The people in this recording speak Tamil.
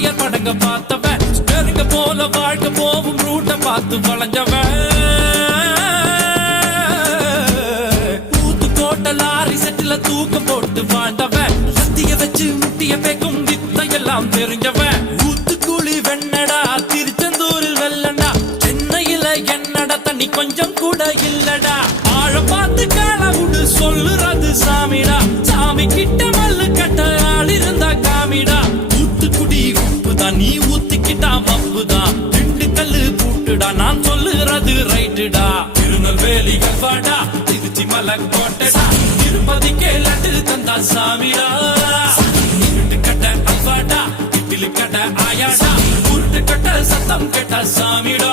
வாத்தியார் படங்க பார்த்தவன் ஸ்டேரிங்க போல வாழ்க்கை போவும் ரூட்ட பார்த்து வளைஞ்சவன் ஊத்து போட்ட லாரி செட்டில தூக்கம் போட்டு வாழ்ந்தவன் சத்திய வச்சு முட்டிய பேக்கும் வித்தையெல்லாம் தெரிஞ்சவன் ஊத்துக்குழி வெண்ணடா திருச்செந்தூரில் வெள்ளடா சென்னையில என்னடா தண்ணி கொஞ்சம் கூட இல்லடா ஆழ பார்த்து காலவுடு சொல்லுறது சாமிடா சாமி கிட்ட மல்லு கட்ட ஆள் இருந்தா காமிடா ஊத்துக்குடி உப்புதான் நீ ஊத்திக்கிட்டா மப்புதான் ரெண்டு கல்லு பூட்டுடா நான் சொல்லுறது ரைட்டுடா திருநெல்வேலி கல்வாடா திருச்சி மலைக்கோட்டடா திருப்பதிக்கே லட்டு தந்தா சாமிடா இருட்டு கட்ட அல்வாடா இட்லி கட்ட ஆயாடா உருட்டு கட்ட சத்தம் கேட்ட சாமிடா